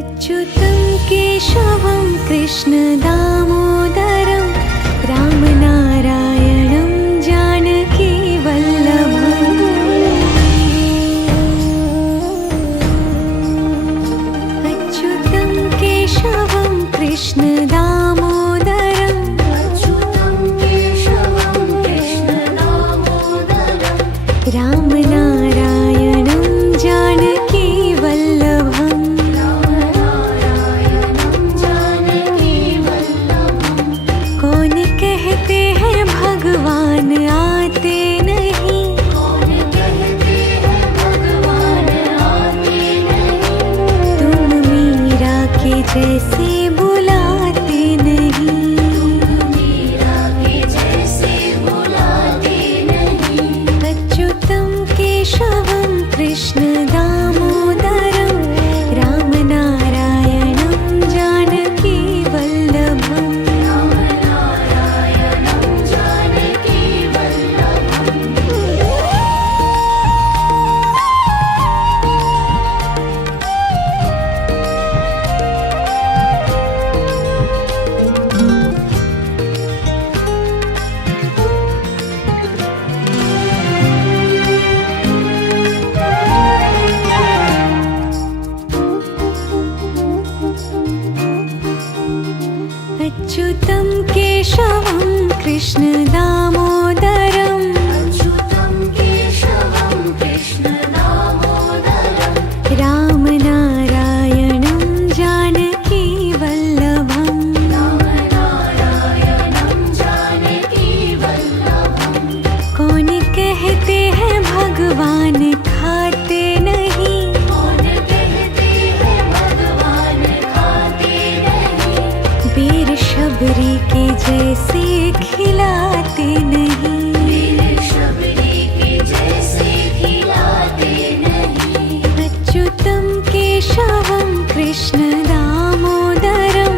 अच्युतं केशवं कृष्णदामोदरं रामनारायणं जानकीवल्लभम्। अच्युतं केशवं कृष्णदामोदरं रामनारायणं जानकीवल्लभम्। कौन कहते हैं भगवान आते नहीं, तुम मीरा के जैसे बुलाते नहीं। अच्युतं केशवं कृष्णदामोदरं रामनारायणं जानकीवल्लभम्। अच्युतं केशवं कृष्णदामोदरं रामनारायणं जानकीवल्लभम्। कौन कहते हैं भगवान खाते नहीं, वीर शबरी के जैसे खिलाते नहीं। अच्युतं केशवं कृष्णदामोदरं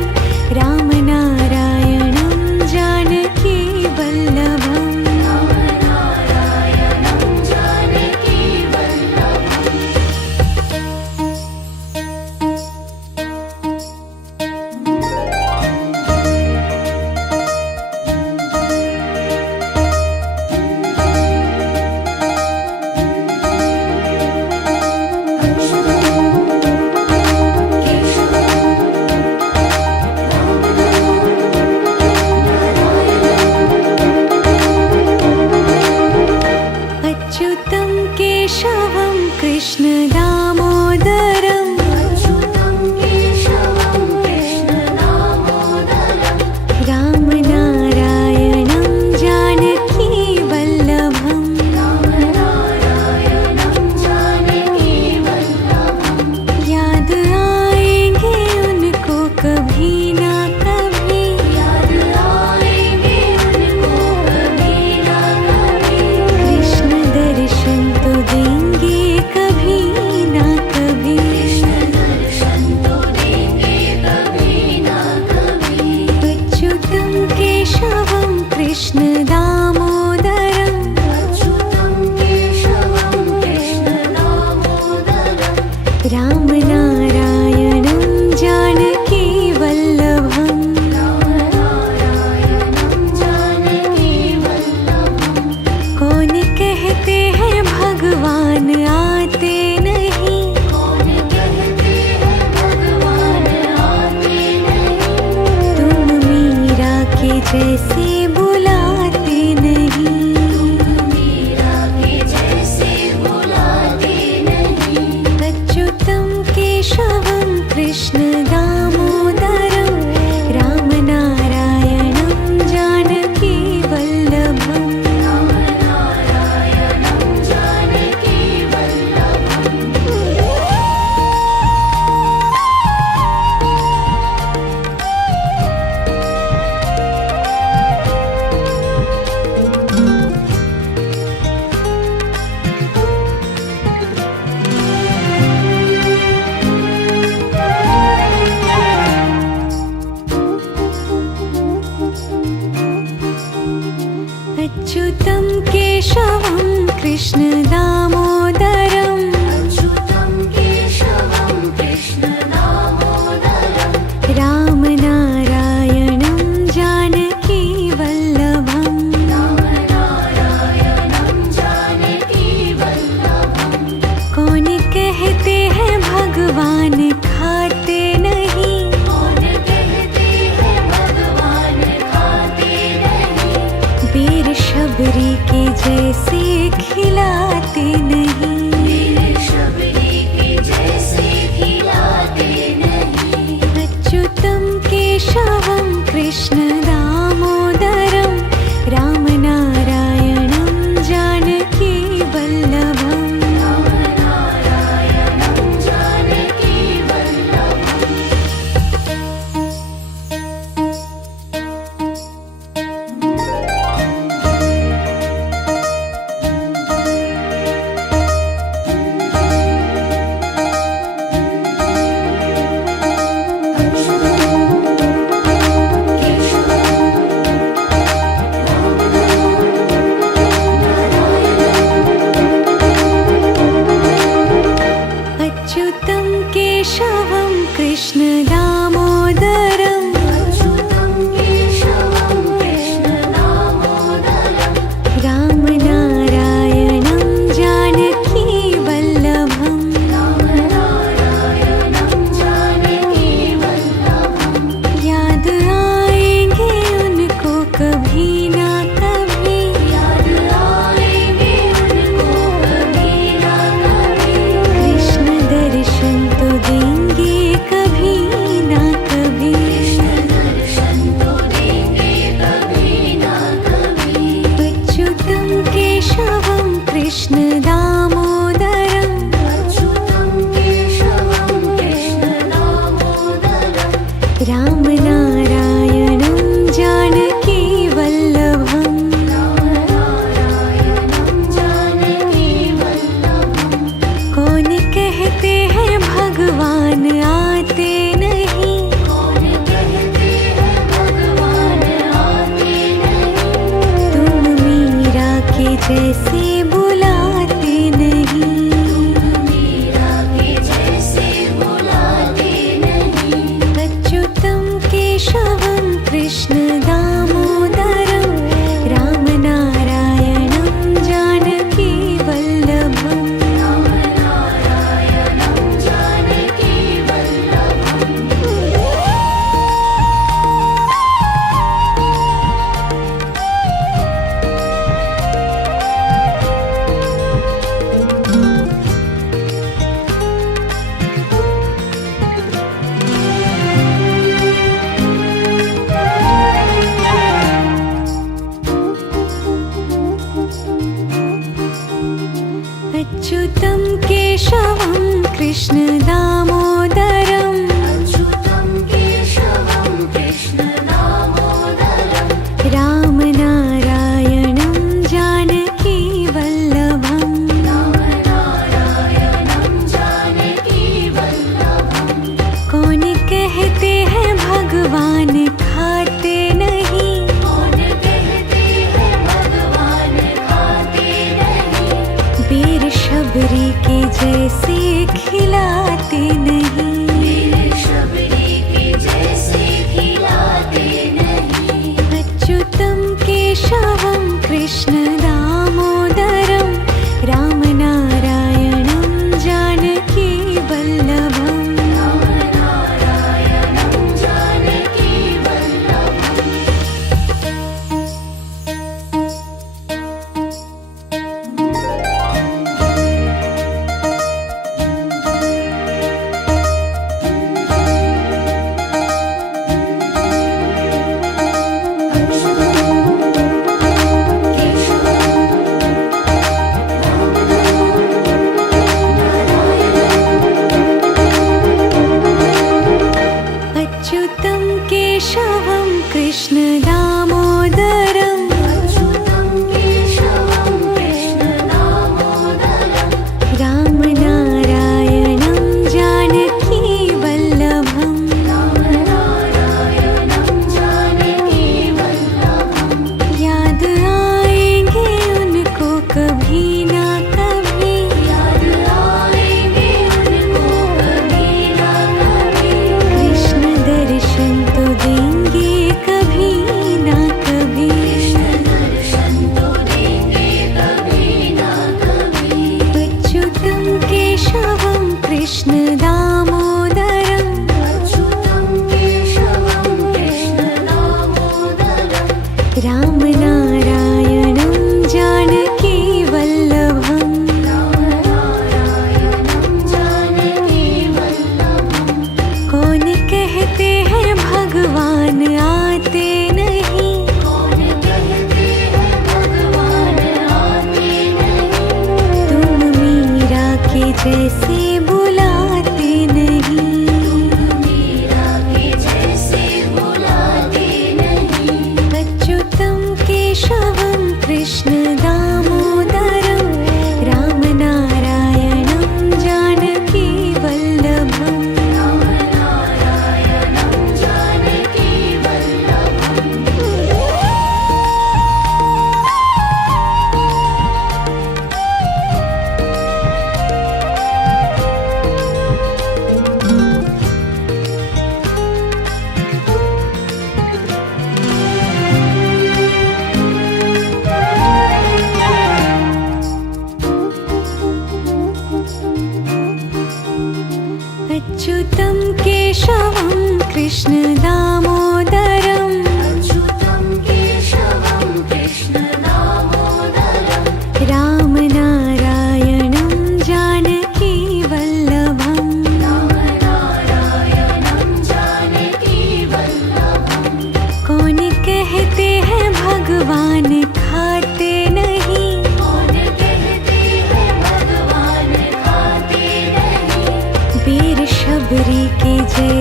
रामनारायणं जानकीवल्लभम्। अच्युतं केशवं कृष्णदामोदरं रामनारायणं जानकीवल्लभम्। याद आएंगे उनको कभी ना कभी, कृष्ण दर्शन तो देंगे कभी ना कभी। अच्युतं केशवं कृष्णदामोदरं रामनारायणं जानकीवल्लभम्। कौन कहते हैं भगवान आते नहीं, तुम मीरा के जैसे बुलाते कृष्ण दामोदरम् अच्युतं केशवं कृष्ण दामोदरम् रामनारायणं जानकी वल्लभम् रामनारायणं जानकी वल्लभम् याद आएंगे उनको कभी ना कभी याद आएंगे उनको कभी ना कभी कृष्ण दर्शन तो देंगे कभी ना कभी कृष्ण दर्शन तो देंगे कभी ना कभी अच्युतं केशवं कृष्ण दामोदरम् अच्युतं केशवं कृष्ण दामोदरम् रामनारायणं जानकी वल्लभम् रामनारायणं जानकी वल्लभम् कौन कहते हैं भगवान आते नहीं कौन कहते हैं भगवान आते नहीं तुम मीरा के जैसे बुलाते नहीं मीरा के जैसे बुलाते नहीं अच्युतं केशवं कृष्ण दामोदरम् रामनारायणं जानकी वल्लभम् रामनारायणं जानकी वल्लभम् अच्युतं केशवं कृष्ण दामोदरम् अच्युतं केशवं कृष्ण दामोदरम् रामनारायणं जानकी वल्लभम् रामनारायणं जानकी वल्लभम् कौन कहते हैं भगवान खाते नहीं कौन कहते हैं भगवान खाते नहीं वीर शबरी के जैसे खिलाते नहीं मेरे शबरी के जैसे खिलाते नहीं अच्युतं केशवं कृष्ण दामोदरम् रामनारायणं जानकी वल्लभम् रामनारायणं जानकी वल्लभम् अच्युतं केशवं कृष्ण दामोदरम् अच्युतं केशवं कृष्ण दामोदरम् रामनारायणं जानकी वल्लभम् रामनारायणं जानकी वल्लभम् याद आएंगे उनको कभी ना कभी याद आएंगे उनको कभी ना कभी कृष्ण दर्शन तो देंगे कभी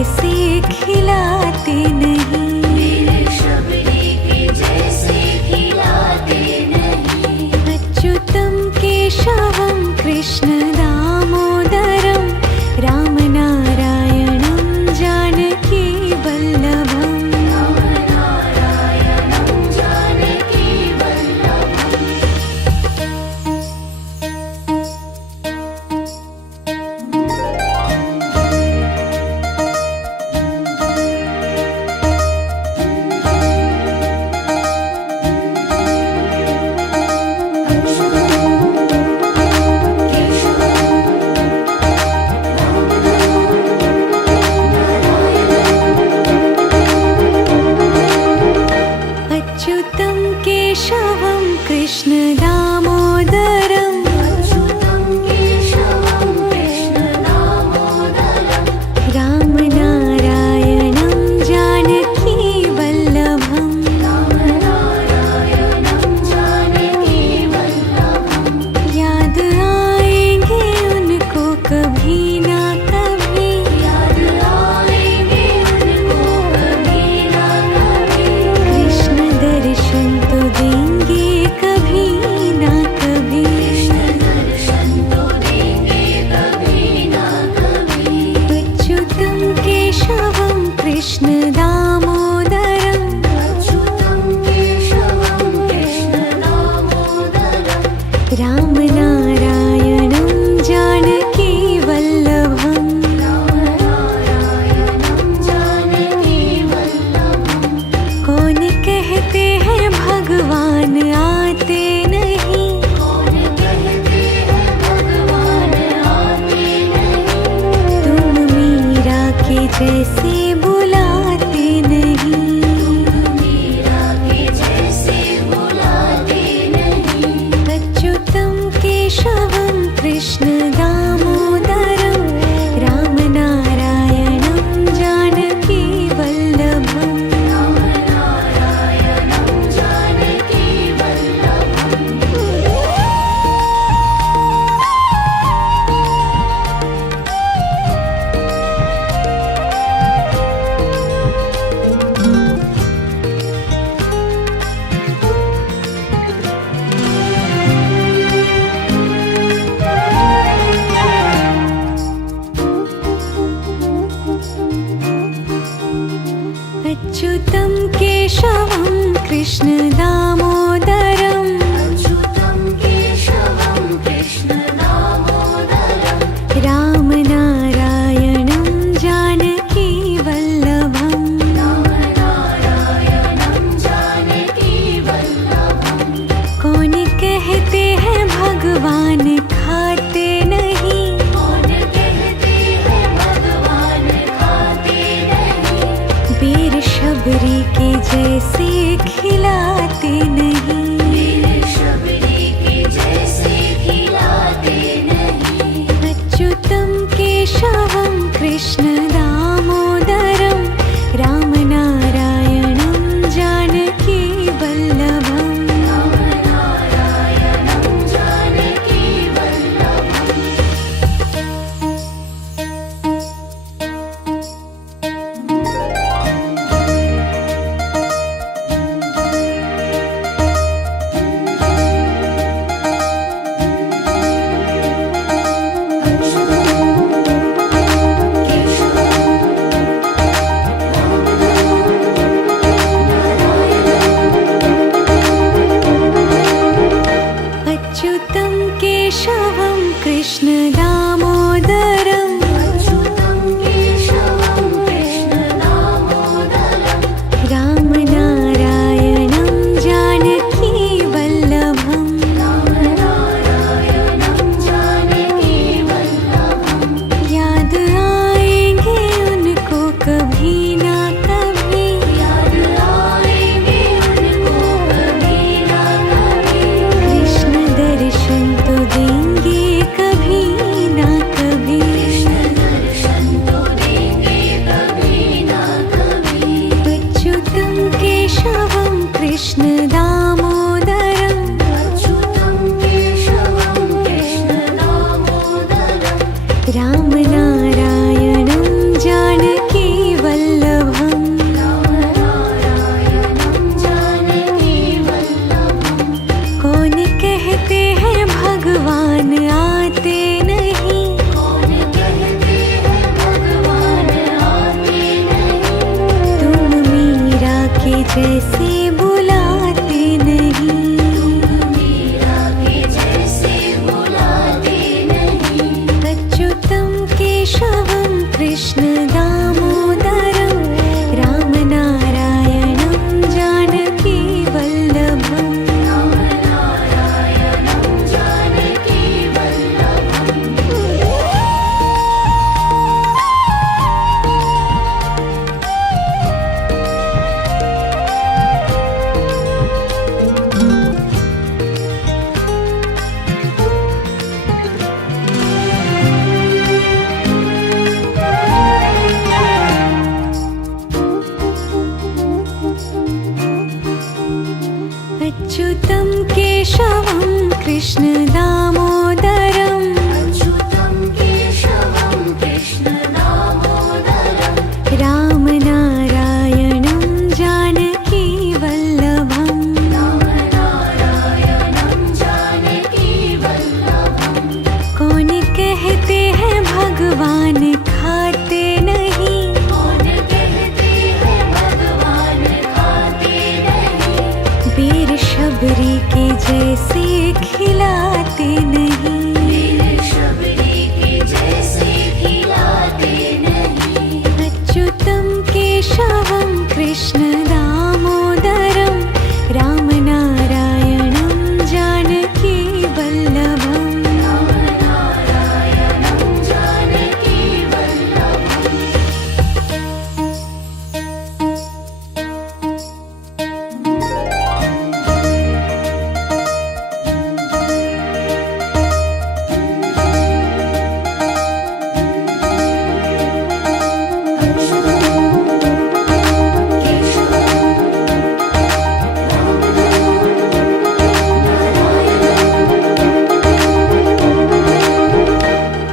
जैसे खिलाते नहीं। वीर शबरी के जैसे खिलाते नहीं। अच्युतं केशवं कृष्ण दामोदरं रामनारायणं जानकी वल्लभम्। रामनारायणं जानकी वल्लभम्। अच्युतं केशवं कृष्ण दामोदरं अच्युतं केशवं कृष्ण दामोदरं। रामनारायणं जानकी वल्लभम्। रामनारायणं जानकी वल्लभम्। याद आएंगे उनको कभी ना कभी। याद आएंगे उनको कभी ना कभी। कृष्ण दर्शन तो देंगे कभी ना कभी। कृष्ण दर्शन तो देंगे कभी ना कभी। अच्युतं केशवं कृष्ण दामोदरं अच्युतं केशवं कृष्ण दामोदरं। रामनारायणं जानकी वल्लभम्। रामनारायणं जानकी वल्लभम्। कौन कहते हैं भगवान आते नहीं। कौन कहते हैं भगवान आते नहीं। तुम मीरा के जैसे बुलाते नहीं। मीरा के जैसे बुलाते नहीं। अच्युतं केशवं कृष्ण दामोदरं रामनारायणं जानकी वल्लभम्। रामनारायणं जानकी वल्लभम्। अच्युतं केशवं कृष्ण दामोदरं अच्युतं केशवं कृष्ण दामोदरं। रामनारायणं जानकी वल्लभम्। रामनारायणं जानकी वल्लभम्। कौन कहते हैं भगवान खाते नहीं। कौन कहते हैं भगवान खाते नहीं। वीर शबरी के जैसे खिलाते नहीं। वीर शबरी के जैसे खिलाते नहीं। अच्युतं केशवं कृष्ण दामोदरं रामनारायणं जानकी वल्लभम्। रामनारायणं जानकी वल्लभम्। अच्युतं केशवं कृष्ण दामोदरं अच्युतं केशवं कृष्ण दामोदरं। रामनारायणं जानकी वल्लभम्। रामनारायणं जानकी वल्लभम्। याद आएंगे उनको कभी ना कभी। याद आएंगे उनको कभी ना कभी। कृष्ण दर्शन तो देंगे कभी ना कभी। कृष्ण दर्शन तो देंगे कभी ना कभी। अच्युतं केशवं कृष्ण दामोदरं अच्युतं केशवं कृष्ण दामोदरं। रामनारायणं जानकी जैसे बुलाते नहीं। मीरा के जैसे बुलाते नहीं। अच्युतं केशवं कृष्ण दामोदरं रामनारायणं जानकी वल्लभम्। रामनारायणं जानकी वल्लभम्। अच्युतं केशवं कृष्ण दामोदरं अच्युतं केशवं कृष्ण दामोदरं। रामनारायणं जानकी वल्लभम्। रामनारायणं जानकी वल्लभम्। कौन कहते हैं भगवान खाते नहीं। कौन कहते हैं भगवान खाते नहीं। वीर शबरी के जैसे खिलाते नहीं। वीर शबरी के जैसे खिलाते नहीं। अच्युतं केशवं कृष्ण दामोदरं रामनारायणं जानकी वल्लभम्। रामनारायणं जानकी वल्लभम्।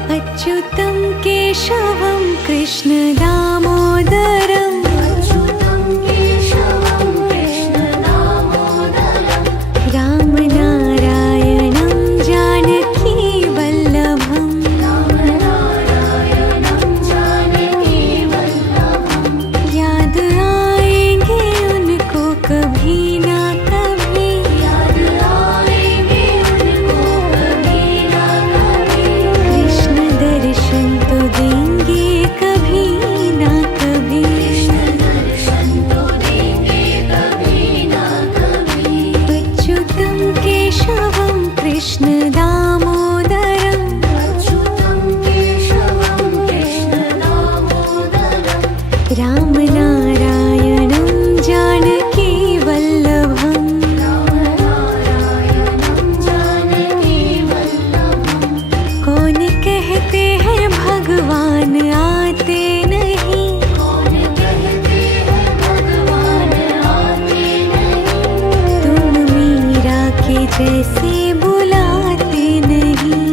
अच्युतं केशवं कृष्ण दामोदरं अच्युतं केशवं कृष्ण दामोदरं। रामनारायणं जानकी वल्लभम्। रामनारायणं जानकी वल्लभम्। याद आएंगे उनको कभी ना कभी। याद आएंगे उनको कभी ना कभी। कृष्ण दर्शन तो देंगे कभी ना कभी। कृष्ण दर्शन तो देंगे कभी ना कभी। अच्युतं केशवं कृष्ण दामोदरं अच्युतं केशवं कृष्ण दामोदरं। रामनारायणं जानकी वल्लभम्। रामनारायणं जानकी वल्लभम्। कौन कहते हैं भगवान आते नहीं। कौन कहते हैं भगवान आते नहीं। तुम मीरा के जैसे बुलाते नहीं।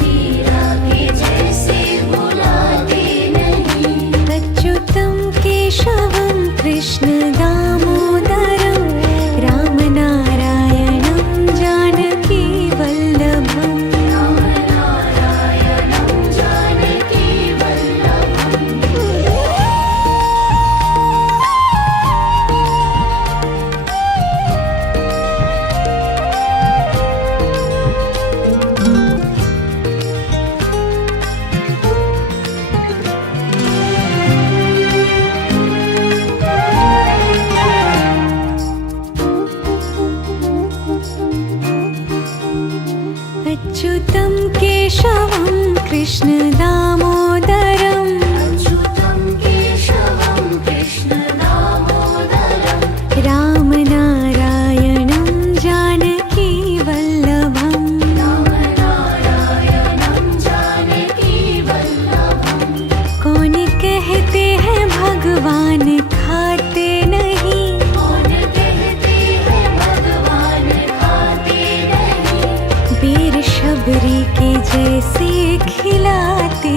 मीरा के जैसे बुलाते नहीं। अच्युतं केशवं कृष्ण दामोदरं रामनारायणं जानकी वल्लभम्। रामनारायणं जानकी वल्लभम्। अच्युतं केशवं कृष्ण दामोदरं अच्युतं केशवं कृष्ण दामोदरं। रामनारायणं जानकी वल्लभम्। रामनारायणं जानकी वल्लभम्। कौन कहते हैं भगवान खाते नहीं। कौन कहते हैं भगवान खाते नहीं। वीर शबरी के जैसे खिलाते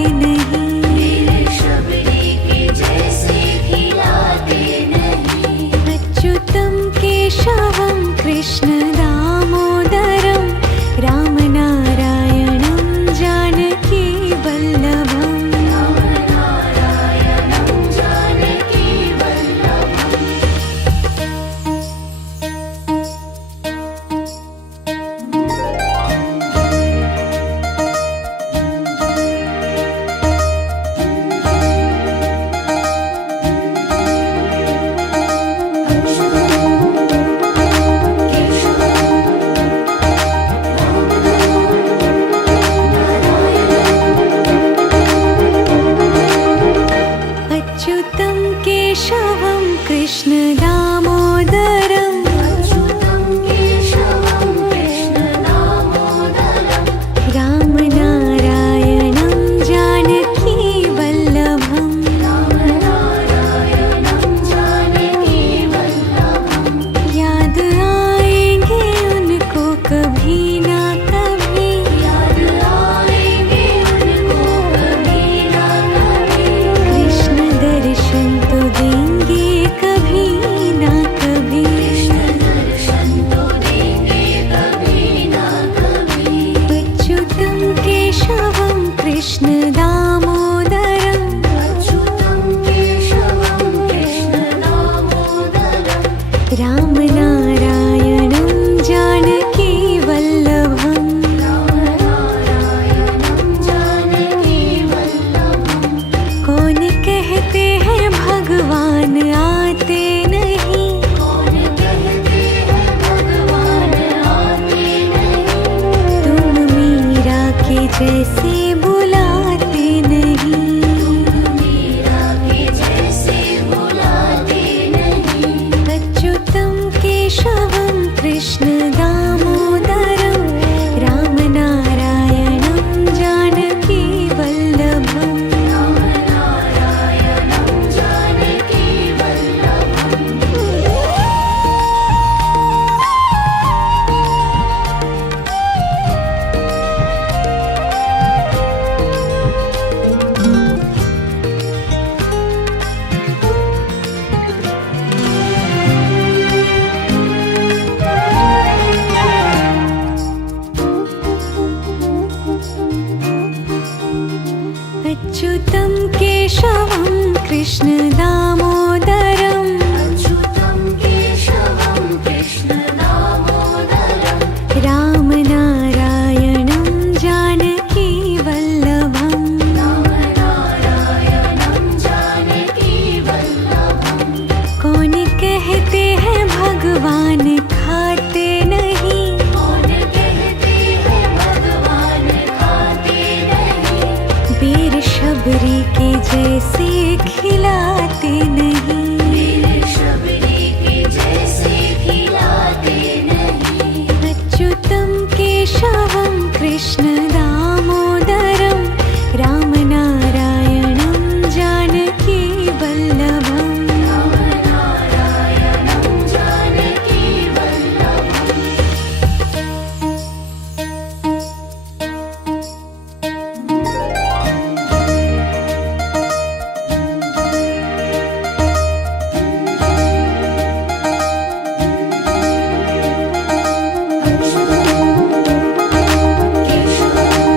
केशवं कृष्ण दामोदरम् अच्युतं केशवं कृष्ण दामोदरम् रामनारायणं जानकी वल्लभम् रामनारायणं जानकी वल्लभम् याद आएंगे उनको कभी ना कभी याद आएंगे उनको कभी ना कभी कृष्ण दर्शन तो देंगे कभी ना कभी कृष्ण दर्शन तो देंगे कभी ना कभी अच्युतं केशवं कृष्ण दामोदरम् अच्युतं केशवं कृष्ण दामोदरम् रामनारायणं जानकी वल्लभम् रामनारायणं जानकी वल्लभम् कौन कहते हैं भगवान आते नहीं कौन कहते हैं भगवान आते नहीं तुम मीरा के जैसे बुलाते नहीं मीरा के जैसे बुलाते नहीं अच्युतं केशवं कृष्ण दामोदरम् रामनारायणं जानकी वल्लभम् रामनारायणं जानकी वल्लभम् अच्युतं केशवं कृष्ण दामोदरम् अच्युतं केशवं कृष्ण दामोदरम् रामनारायणं जानकी वल्लभम् रामनारायणं जानकी वल्लभम् कौन कहते हैं भगवान खाते नहीं कौन कहते हैं भगवान खाते नहीं बेर शबरी के जैसे खिलाते नहीं मेरे शबरी के जैसे खिलाते नहीं अच्युतं केशवं कृष्ण दामोदरम् रामनारायणं जानकी वल्लभम् रामनारायणं जानकी वल्लभम् केशवं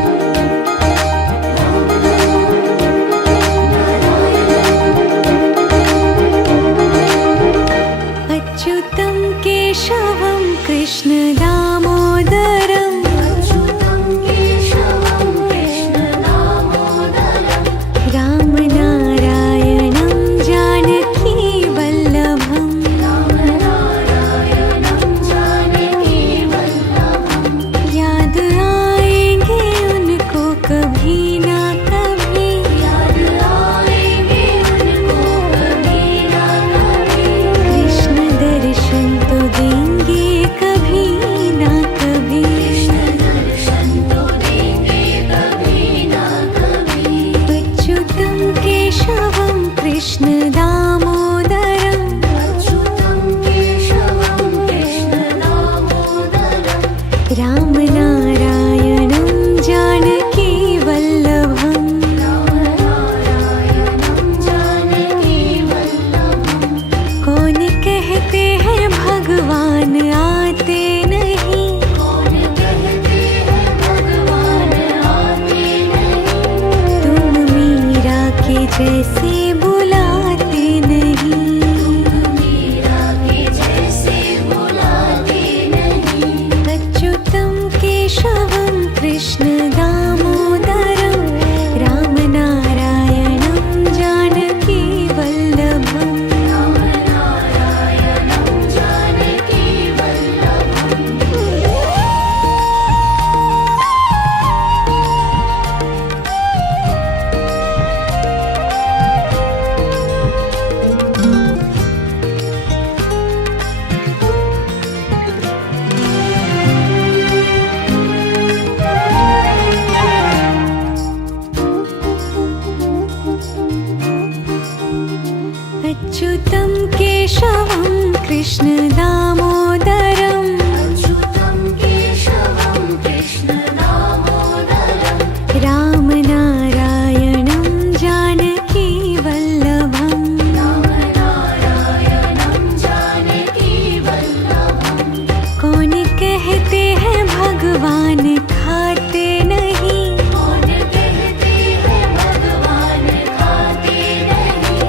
अच्युतं केशवं कृष्ण दामोदरम् अच्युतं केशवं कृष्ण दामोदरं रामनारायणं जानकी वल्लभम् रामनारायणं जानकी वल्लभं कौन कहते हैं भगवान खाते नहीं कौन कहते हैं भगवान खाते नहीं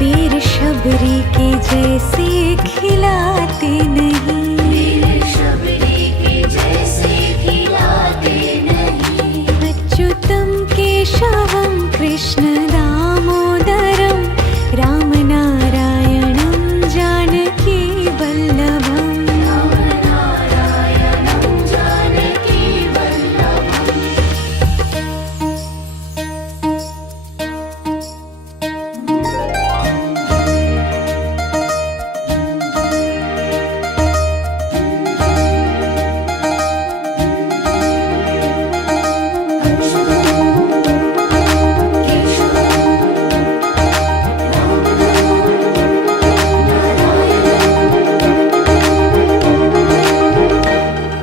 वीर शबरी के जैसे खिलाते नहीं वीर शबरी के जैसे खिलाते नहीं अच्युतं केशवं कृष्ण दामोदरं रामनारायणं जानकी वल्लभम् रामनारायणं जानकी वल्लभम्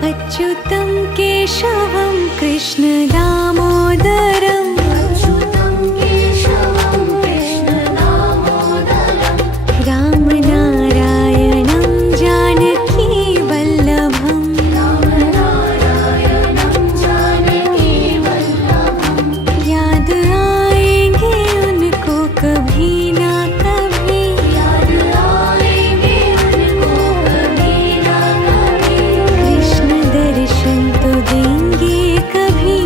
अच्युतं केशवं कृष्ण दामोदरम् अच्युतं केशवं कृष्ण दामोदरं रामनारायणं जानकी वल्लभम् रामनारायणं जानकी वल्लभं याद आएंगे उनको कभी ना कभी याद आएंगे उनको कभी ना कभी कृष्ण दर्शन तो देंगे कभी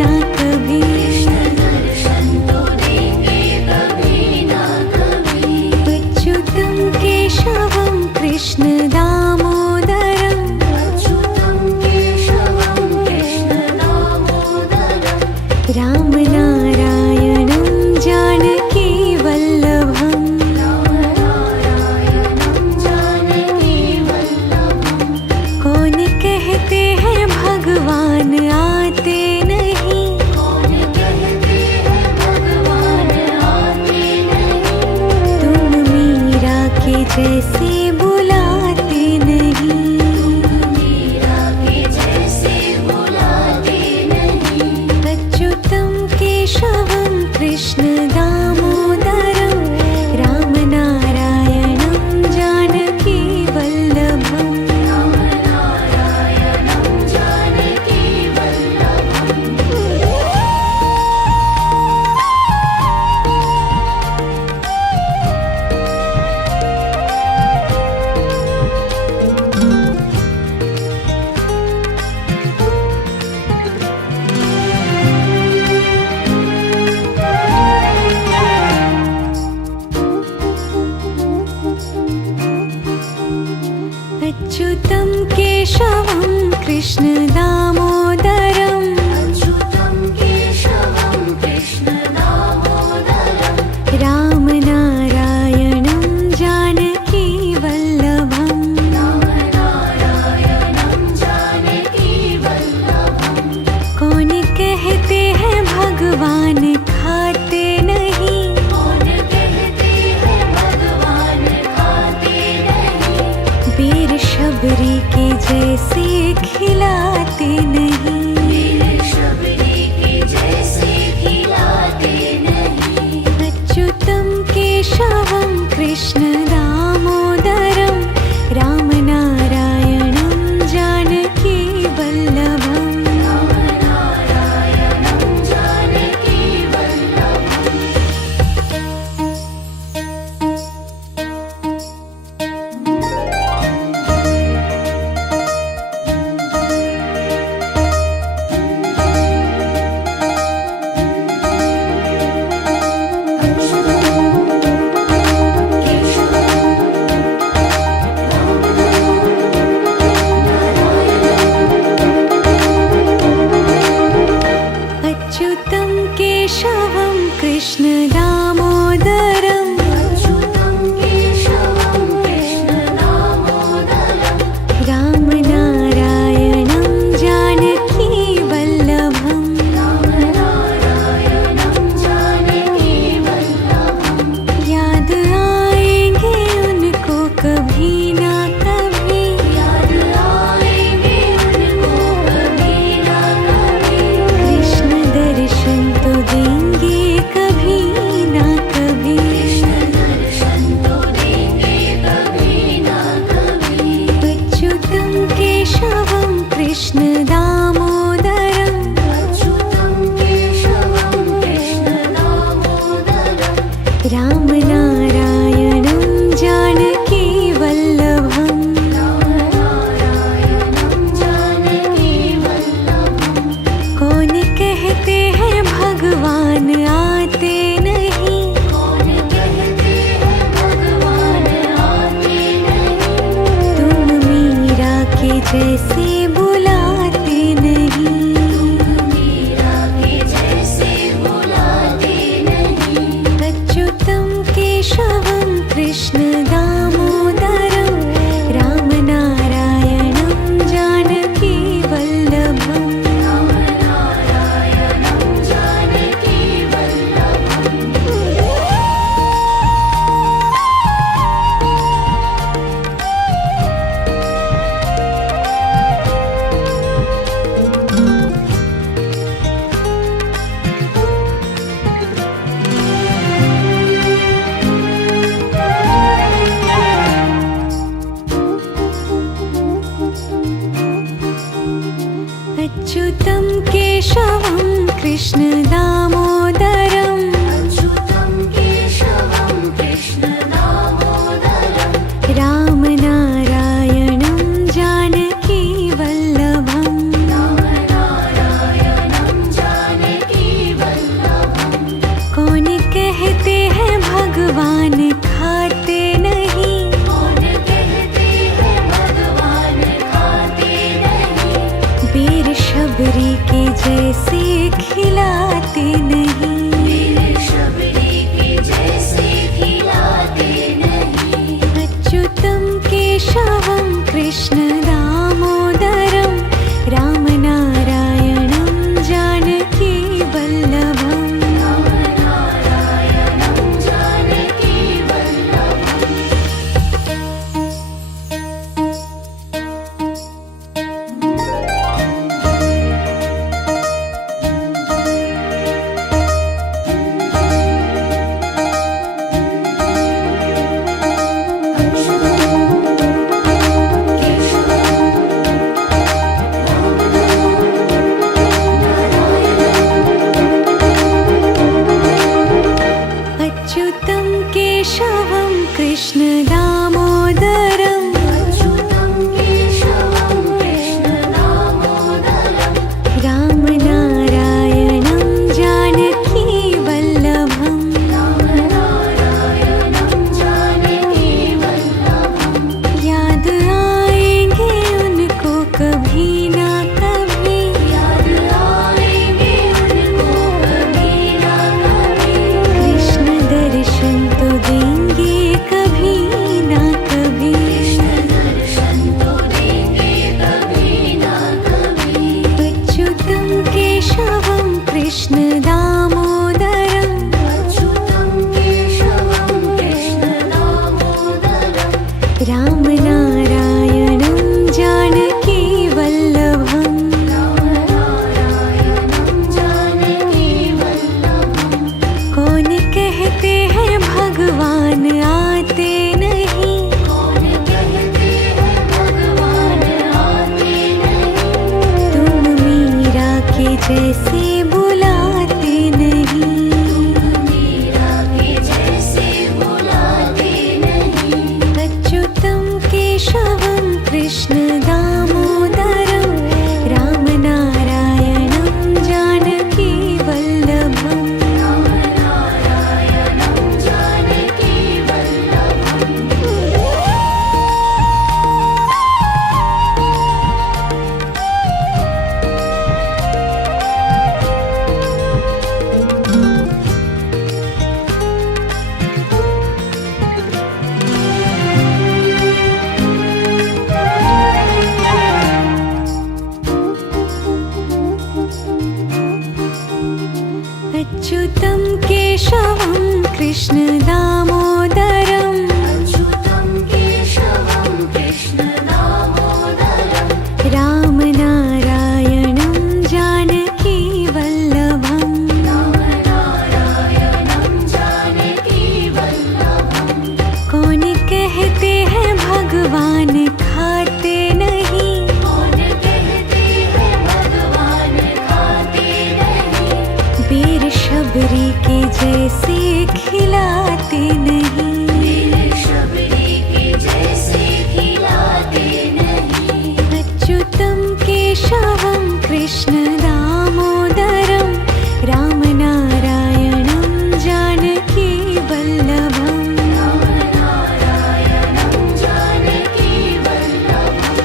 ना कभी कृष्ण दर्शन तो देंगे कभी ना कभी अच्युतं केशवं कृष्ण दामोदरम् अच्युतं केशवं कृष्ण दामोदरं रामनारायणं जानकी वल्लभम् रामनारायणं जानकी वल्लभं कौन कहते हैं भगवान आते नहीं कौन कहते हैं भगवान आते नहीं तुम मीरा के जैसे बुलाते नहीं मीरा के जैसे बुलाते नहीं अच्युतं केशवं कृष्ण दामोदरं रामनारायणं जानकी वल्लभम् रामनारायणं जानकी वल्लभम् अच्युतं केशवं कृष्ण दामोदरम् अच्युतं केशवं कृष्ण दामोदरं रामनारायणं जानकी वल्लभम् रामनारायणं जानकी वल्लभं कौन कहते हैं भगवान खाते नहीं कौन कहते हैं भगवान खाते नहीं वीर शबरी के जैसे खिलाते नहीं वीर शबरी के जैसे खिलाते नहीं अच्युतं केशवं कृष्ण दामोदरं रामनारायणं जानकी वल्लभम् रामनारायणं जानकी वल्लभम् जैसे बुलाते नहीं। मीरा के जैसे बुलाते नहीं। अच्युतं केशवं कृष्ण दामोदरं राम नारायणं जानकी वल्लभम्। राम नारायणं जानकी वल्लभम्। अच्युतं केशवं कृष्ण दामोदरं अच्युतं केशवं कृष्ण दामोदरं। राम नारायणं जानकी वल्लभम्। राम नारायणं जानकी वल्लभम्। कौन कहते हैं भगवान खाते नहीं। कौन कहते हैं भगवान खाते नहीं। वीर शबरी के जैसे खिलाते नहीं। वीर शबरी के जैसे खिलाते नहीं। अच्युतं केशवं कृष्ण दामोदरं राम नारायणं जानकी वल्लभम्। राम नारायणं जानकी वल्लभम्। अच्युतं केशवं कृष्ण दामोदरं अच्युतं केशवं कृष्ण दामोदरं। राम नारायणं जानकी वल्लभम्। राम नारायणं जानकी वल्लभम्। याद आएंगे उनको कभी ना कभी। याद आएंगे उनको कभी ना कभी। कृष्ण दर्शन तो देंगे कभी ना कभी। कृष्ण दर्शन तो देंगे कभी ना कभी। अच्युतं केशवं कृष्ण दामोदरं अच्युतं केशवं कृष्ण दामोदरं। राम नारायणं जानकी वल्लभम्। राम नारायणं जानकी वल्लभम्। कौन कहते हैं भगवान आते नहीं। कौन कहते हैं भगवान आते नहीं। तुम मीरा के जैसे बुलाते नहीं। मीरा के जैसे बुलाते नहीं। अच्युतं केशवं कृष्ण दामोदरं राम नारायणं जानकी वल्लभम्। राम नारायणं जानकी वल्लभम्। अच्युतं केशवं कृष्ण दामोदरं अच्युतं केशवं कृष्ण दामोदरं। राम नारायणं जानकी वल्लभम्। राम नारायणं जानकी वल्लभम्। कौन कहते हैं भगवान खाते नहीं। कौन कहते हैं भगवान खाते नहीं। वीर शबरी के जैसे खिलाते नहीं। वीर शबरी के जैसे खिलाते नहीं। अच्युतं केशवं कृष्ण दामोदरं राम नारायणं जानकी वल्लभम्। राम नारायणं जानकी वल्लभम्।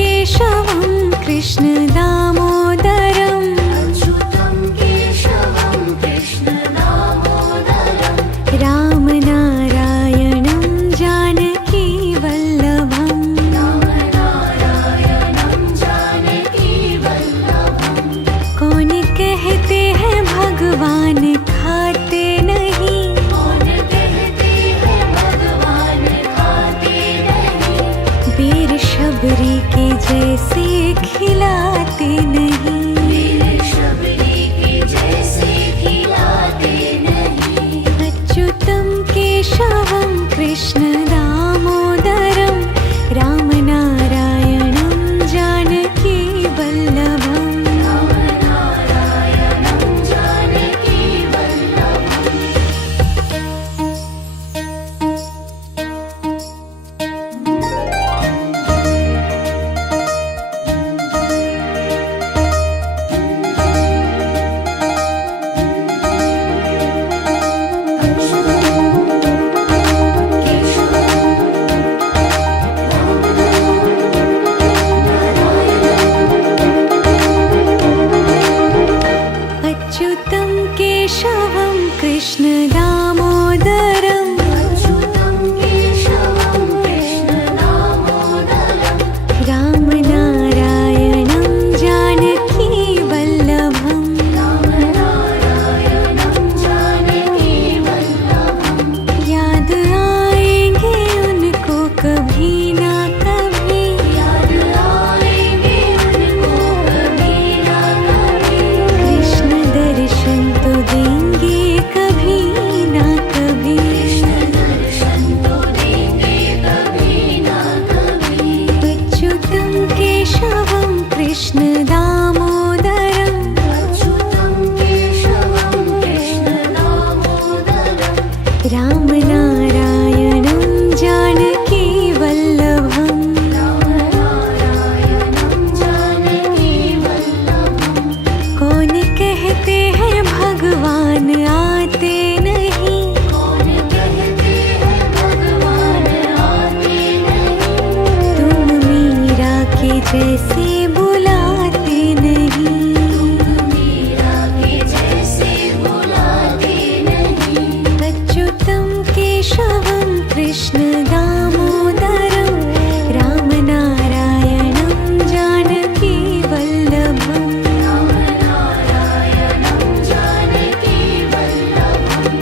केशवं कृष्ण दामोदरम् अच्युतं केशवं कृष्ण दामोदरं रामनारायणं जानकी वल्लभम् रामनारायणं जानकी वल्लभं कौन कहते हैं भगवान खाते नहीं कौन कहते हैं भगवान खाते नहीं वीर शबरी के जैसे खिलाते नहीं वीर शबरी के जैसे खिलाते नहीं अच्युतं केशवं कृष्ण दामोदरं रामनारायणं जानकी वल्लभम् रामनारायणं जानकी वल्लभम् अच्युतं केशवं कृष्ण दामोदरम् अच्युतं केशवं कृष्ण दामोदरं रामनारायणं जानकी वल्लभम् रामनारायणं जानकी वल्लभं याद आएंगे उनको कभी ना कभी याद आएंगे उनको कभी ना कभी कृष्ण दर्शन तो देंगे कभी ना कभी कृष्ण दर्शन तो देंगे कभी ना कभी अच्युतं केशवं कृष्ण दामोदरम् अच्युतं केशवं कृष्ण दामोदरं रामनारायणं जानकी वल्लभम् रामनारायणं जानकी वल्लभं कौन कहते हैं भगवान आते नहीं कौन कहते हैं भगवान आते नहीं तुम मीरा के जैसे बुलाते नहीं मीरा के जैसे बुलाते नहीं अच्युतं केशवं कृष्ण दामोदरं रामनारायणं जानकी वल्लभम् रामनारायणं जानकी वल्लभम्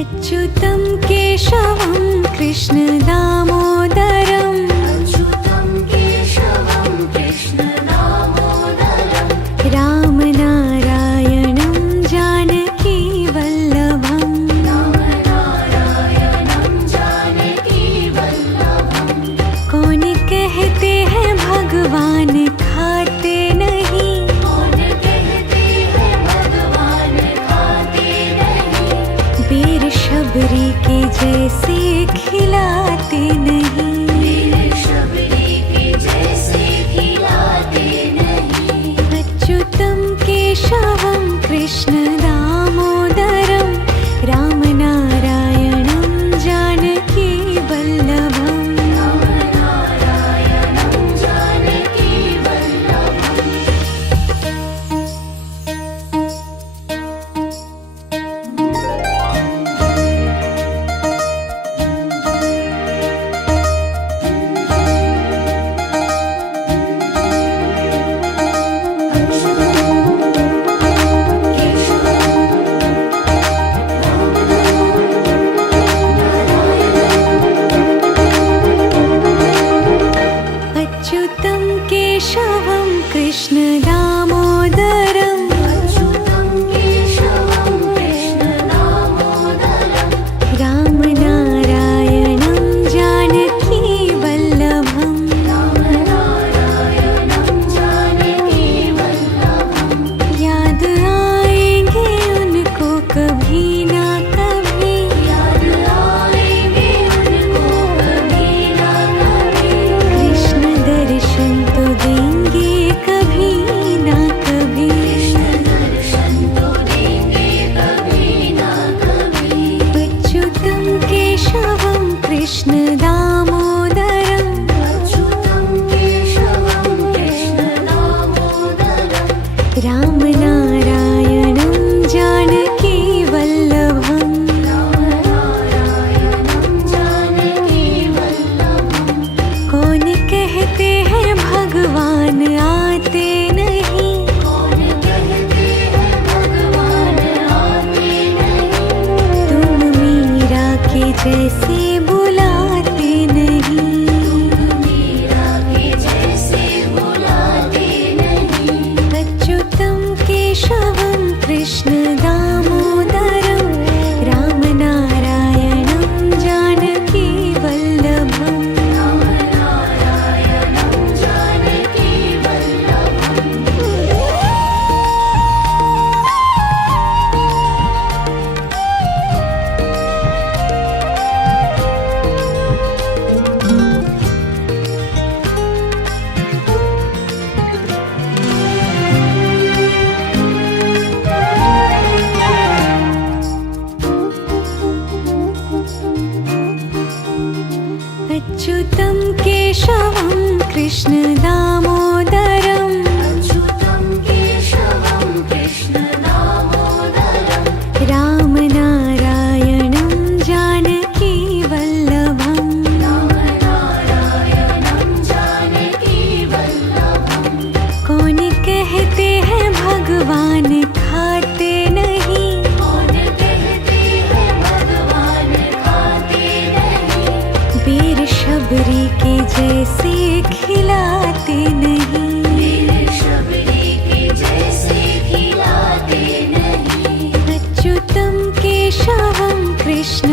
अच्युतं केशवं कृष्ण दामोदरम् अच्युतं केशवं कृष्ण दामोदरं रामनारायणं जानकी वल्लभम् रामनारायणं जानकी वल्लभं कौन कहते हैं भगवान खाते नहीं कौन कहते हैं भगवान खाते नहीं वीर शबरी के जैसे खिलाते नहीं वीर शबरी के जैसे खिलाते नहीं अच्युतं केशवं कृष्ण दामोदरं रामनारायणं जानकी वल्लभम् रामनारायणं जानकी वल्लभम् जैसे बुलाते नहीं। मीरा के जैसे बुलाते नहीं। अच्युतं केशवं कृष्ण दामोदरं रामनारायणं जानकी वल्लभम्। रामनारायणं जानकी वल्लभम्। अच्युतं केशवं कृष्ण दामोदरं अच्युतं केशवं कृष्ण दामोदरम्। रामनारायणं जानकी वल्लभम्। रामनारायणं जानकी वल्लभम्। कौन कहते हैं भगवान खाते नहीं। कौन कहते हैं भगवान खाते नहीं। वीर शबरी के जैसे खिलाते नहीं। वीर शबरी के जैसे खिलाते नहीं। अच्युतं केशवं कृष्ण